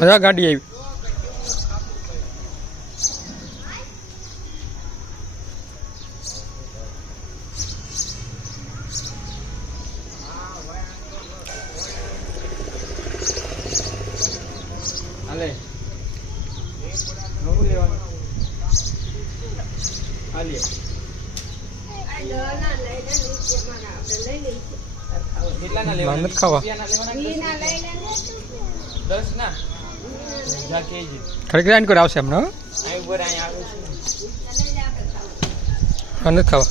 મજા ગાડી આવી હાલે નવું લેવાનું હાલીએ કેટલાના લેવાના નથી ખાવા દસ ના જા કેજી ખરેખર આને કોઈ આવશે હમણાં અહીં ઉપર અહીં આવે છે નથી ખાવા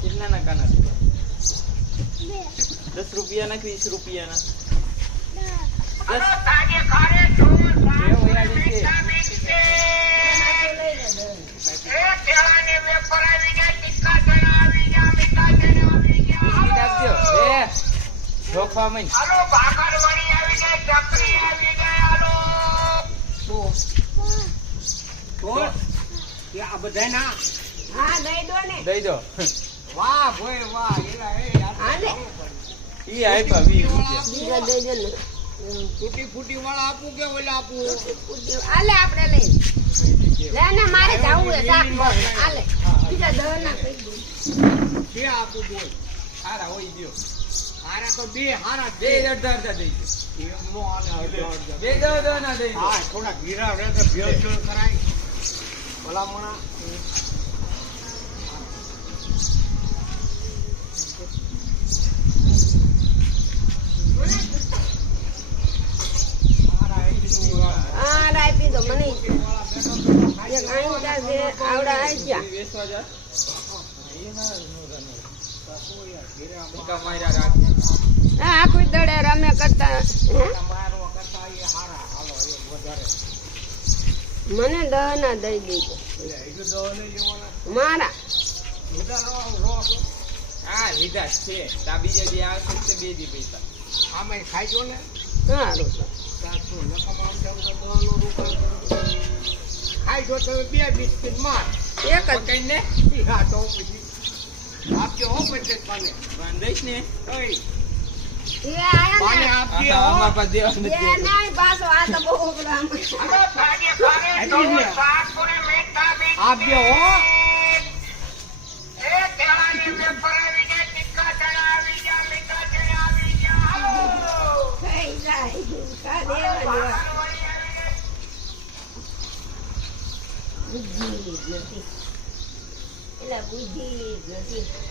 કેટલાના કાના 10 રૂપિયાના કે 20 રૂપિયાના દઈ દો વાહ ભાઈ વાહ ઈ આપ્યા 20 રૂપિયા ફૂટી ફૂટી વાળા આપું કે ઓલા આપું આલે આપણે લઈ લે ને મારે જાવું છે શાક બસ આલે બીજા દહ ના કહી દે કે આપું બોલ હારા હોય ગયો હારા તો બે હારા બે અડધા અડધા દઈ દે એમનો આને બે દો ના દઈ હા થોડા ગીરા રહે તો ભેળ કરાય ભલામણા આપી દો મને આવડા આવી ગયા આખું દડે રમે કરતા મને દહ ના દઈ દીધો મારા હા લીધા છે તા બીજા જે આવશે તે બે દી પૈસા આમાં ખાઈ જો ને સારું ખાઈ જો તો બે બિસ્કિટ માર એક જ કઈ ને હા તો પછી આપજો હો પંચે પાને બાંધઈશ ને ઓય એ આયા પાને ને આપજો અમાર પાસે દેવા એ નથી નહીં પાછો આ તો બહુ પ્રામ આપજો હો થઈ જાય કા દેવા બુદ્ધિ જ નથી એટલે બુદ્ધિ જ નથી